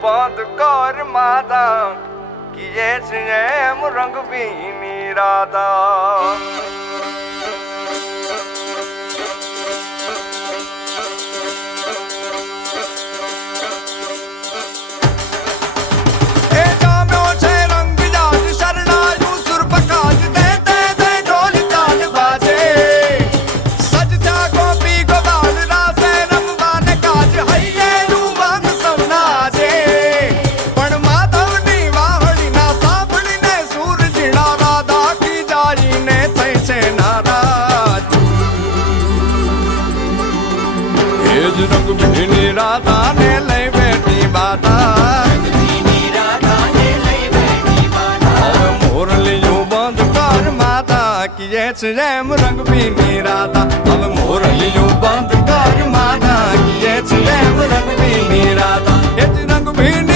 બંધ કર માતા કીએ છે એમ રંગ ભીની રાધા રંગ ભીની રાધા ને લઈ બેઠી બાધા હવે મોરલીયું બંધ કર માતા કીએ છે એમ રંગ ભીની રાધા હવે મોરલીયું બંધ કર માતા કીએ છે એમ રંગ ભીની રાધા એ જ રંગ ભીની